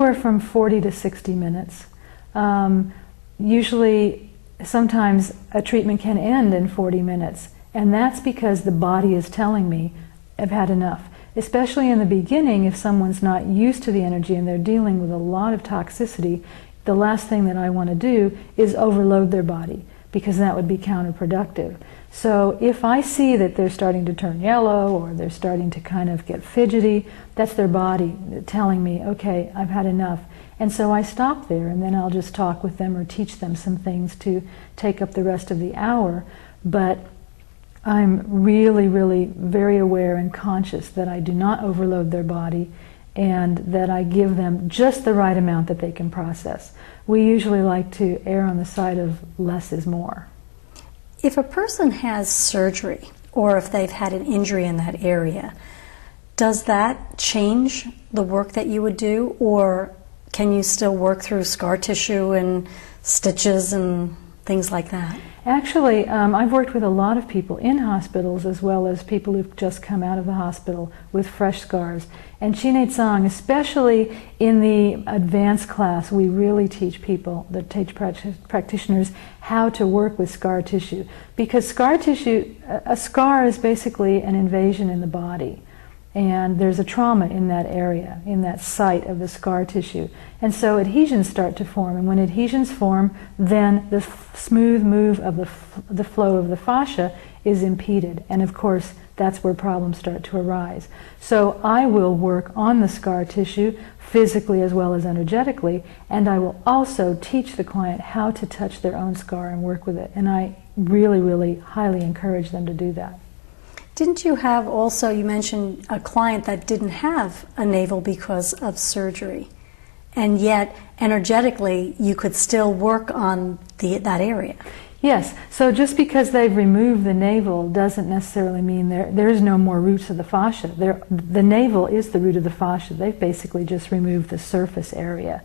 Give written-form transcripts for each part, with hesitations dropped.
Anywhere from 40 to 60 minutes. Usually, sometimes a treatment can end in 40 minutes, and that's because the body is telling me, I've had enough. Especially in the beginning, if someone's not used to the energy and they're dealing with a lot of toxicity, the last thing that I want to do is overload their body, because that would be counterproductive. So if I see that they're starting to turn yellow or they're starting to kind of get fidgety, that's their body telling me, okay, I've had enough. And so I stop there, and then I'll just talk with them or teach them some things to take up the rest of the hour. But I'm really, really very aware and conscious that I do not overload their body, and that I give them just the right amount that they can process. We usually like to err on the side of less is more. If a person has surgery, or if they've had an injury in that area, does that change the work that you would do, or can you still work through scar tissue and stitches and things like that? Actually, I've worked with a lot of people in hospitals as well as people who've just come out of the hospital with fresh scars. And Chi Nei Tsang, especially in the advanced class, we really teach people, practitioners, how to work with scar tissue. Because scar tissue, a scar is basically an invasion in the body. And there's a trauma in that area, in that site of the scar tissue. And so adhesions start to form. And when adhesions form, then the smooth move of the flow of the fascia is impeded. And of course, that's where problems start to arise. So I will work on the scar tissue, physically as well as energetically, and I will also teach the client how to touch their own scar and work with it. And I really, really highly encourage them to do that. Didn't you have also, you mentioned a client that didn't have a navel because of surgery, and yet energetically you could still work on that area? Yes, so just because they've removed the navel doesn't necessarily mean there's no more roots of the fascia. The navel is the root of the fascia. They've basically just removed the surface area.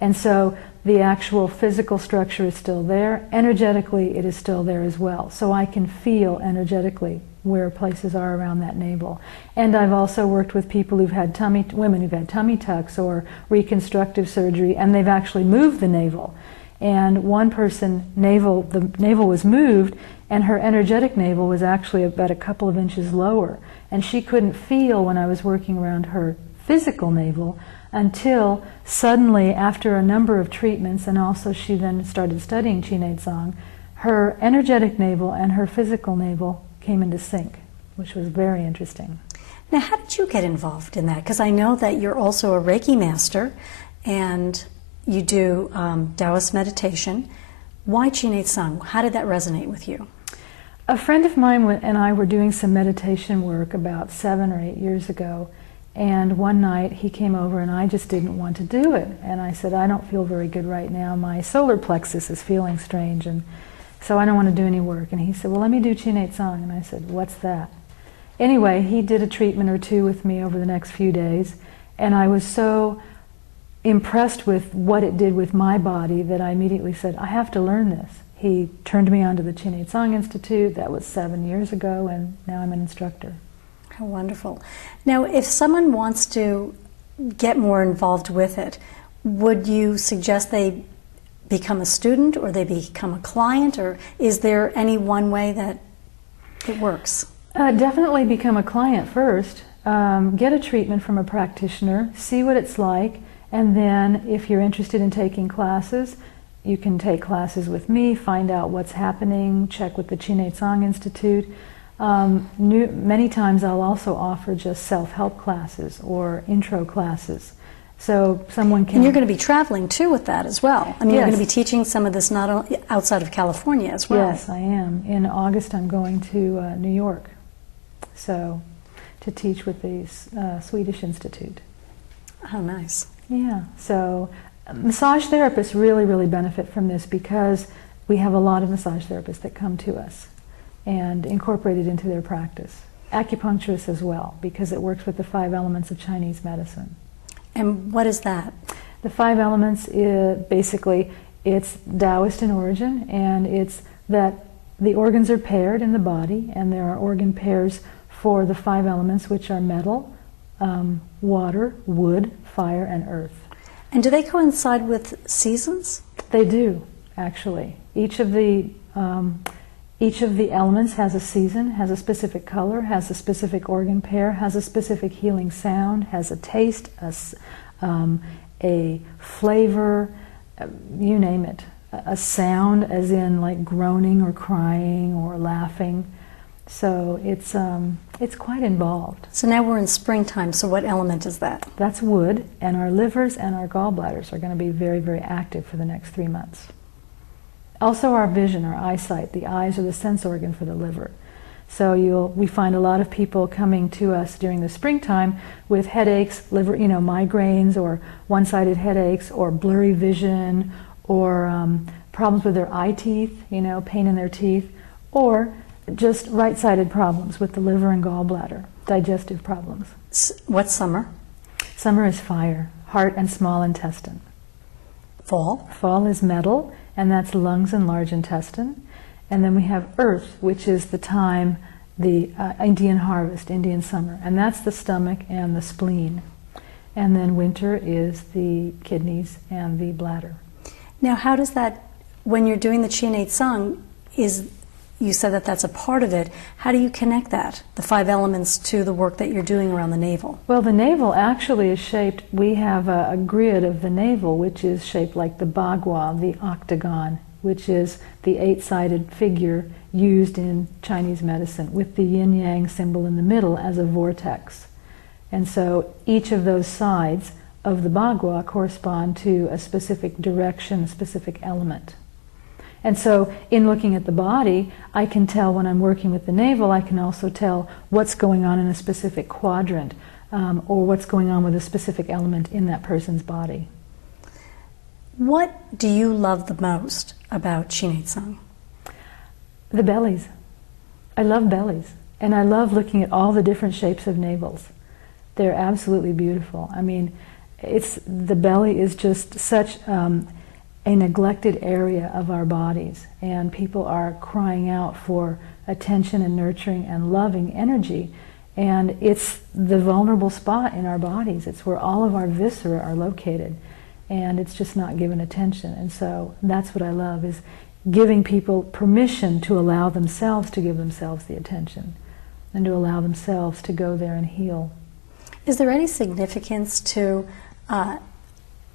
And so the actual physical structure is still there. Energetically, it is still there as well. So I can feel energetically where places are around that navel. And I've also worked with people who've had women who've had tummy tucks or reconstructive surgery, and they've actually moved the navel. And one person, the navel was moved, and her energetic navel was actually about a couple of inches lower. And she couldn't feel when I was working around her physical navel until suddenly, after a number of treatments, and also she then started studying Chi Nei Tsang, her energetic navel and her physical navel came into sync, which was very interesting. Now, how did you get involved in that? Because I know that you're also a Reiki master, and you do Taoist meditation. Why Chi Nei Tsang? How did that resonate with you? A friend of mine and I were doing some meditation work about 7 or 8 years ago, and one night he came over and I just didn't want to do it. And I said, I don't feel very good right now. My solar plexus is feeling strange, and so I don't want to do any work. And he said, well, let me do Chi Nei Tsang. And I said, what's that? Anyway, he did a treatment or two with me over the next few days, and I was so impressed with what it did with my body that I immediately said, I have to learn this. He turned me on to the Chi Nei Tsang Institute. That was 7 years ago, and now I'm an instructor. How wonderful. Now, if someone wants to get more involved with it, would you suggest they become a student, or they become a client, or is there any one way that it works? Definitely become a client first. Get a treatment from a practitioner, see what it's like, and then if you're interested in taking classes, you can take classes with me, find out what's happening, check with the Chi Nei Tsang Institute. Many times I'll also offer just self-help classes or intro classes. So someone can... And you're going to be traveling too with that as well. I mean, yes. You're going to be teaching some of this not only outside of California as well. Yes, I am. In August I'm going to New York, so to teach with the Swedish Institute. How nice. Yeah, so massage therapists really, really benefit from this because we have a lot of massage therapists that come to us and incorporate it into their practice. Acupuncturists as well, because it works with the 5 elements of Chinese medicine. And what is that? The 5 elements, basically, it's Taoist in origin, and it's that the organs are paired in the body, and there are organ pairs for the 5 elements, which are metal, water, wood, fire, and earth. And do they coincide with seasons? They do, actually. Each of the elements has a season, has a specific color, has a specific organ pair, has a specific healing sound, has a taste, a flavor, you name it. A sound, as in like groaning or crying or laughing. So it's quite involved. So now we're in springtime, so what element is that? That's wood, and our livers and our gallbladders are going to be very, very active for the next 3 months. Also our vision, our eyesight. The eyes are the sense organ for the liver. So we find a lot of people coming to us during the springtime with headaches, liver, migraines, or one-sided headaches, or blurry vision, or problems with their eye teeth, pain in their teeth, or just right-sided problems with the liver and gallbladder, digestive problems. What's summer? Summer is fire, heart and small intestine. Fall? Fall is metal, and that's lungs and large intestine. And then we have earth, which is the time, the Indian harvest, Indian summer, and that's the stomach and the spleen. And then winter is the kidneys and the bladder. Now, how does that, when you're doing the Chi Nei Tsang, you said that that's a part of it. How do you connect that, the 5 elements, to the work that you're doing around the navel? Well, the navel actually is shaped, we have a grid of the navel which is shaped like the bagua, the octagon, which is the 8-sided figure used in Chinese medicine with the yin-yang symbol in the middle as a vortex. And so each of those sides of the bagua correspond to a specific direction, a specific element. And so in looking at the body, I can tell when I'm working with the navel, I can also tell what's going on in a specific quadrant, or what's going on with a specific element in that person's body. What do you love the most about Chi Nei Tsang? The bellies. I love bellies. And I love looking at all the different shapes of navels. They're absolutely beautiful. I mean, the belly is just such a neglected area of our bodies, and people are crying out for attention and nurturing and loving energy, and it's the vulnerable spot in our bodies. It's where all of our viscera are located, and it's just not given attention. And so that's what I love, is giving people permission to allow themselves to give themselves the attention and to allow themselves to go there and heal. Is there any significance to a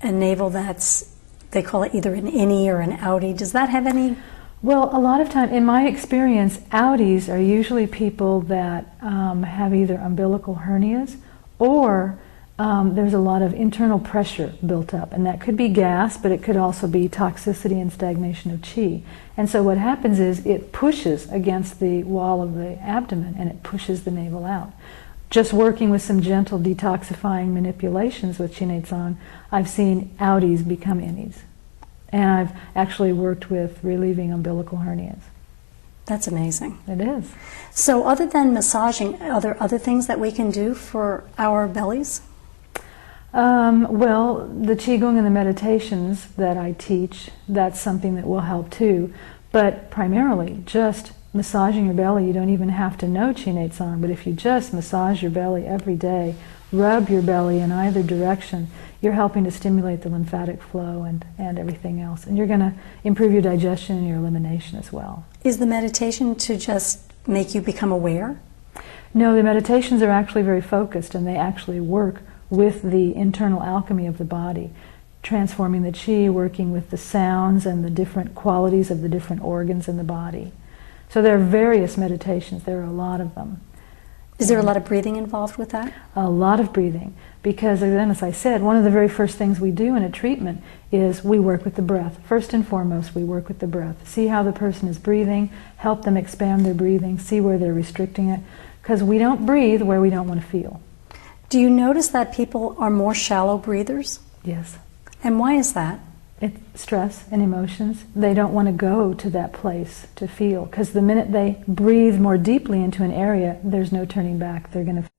navel that's, they call it either an innie or an outie? Does that have any? Well, a lot of time, in my experience, outies are usually people that have either umbilical hernias or there's a lot of internal pressure built up, and that could be gas, but it could also be toxicity and stagnation of chi. And so what happens is it pushes against the wall of the abdomen and it pushes the navel out. Just working with some gentle detoxifying manipulations with Chi Nei Tsang, I've seen outies become innies. And I've actually worked with relieving umbilical hernias. That's amazing. It is. So other than massaging, are there other things that we can do for our bellies? Well, the Qigong and the meditations that I teach, that's something that will help too. But primarily, just massaging your belly. You don't even have to know Chi Nei Tsang, but if you just massage your belly every day, rub your belly in either direction, you're helping to stimulate the lymphatic flow and everything else. And you're going to improve your digestion and your elimination as well. Is the meditation to just make you become aware? No, the meditations are actually very focused, and they actually work with the internal alchemy of the body, transforming the chi, working with the sounds and the different qualities of the different organs in the body. So there are various meditations. There are a lot of them. Is there a lot of breathing involved with that? A lot of breathing, because again, as I said, one of the very first things we do in a treatment is we work with the breath. First and foremost, we work with the breath. See how the person is breathing, help them expand their breathing, see where they're restricting it, because we don't breathe where we don't want to feel. Do you notice that people are more shallow breathers? Yes. And why is that? It's stress and emotions. They don't want to go to that place to feel, because the minute they breathe more deeply into an area, there's no turning back. They're going to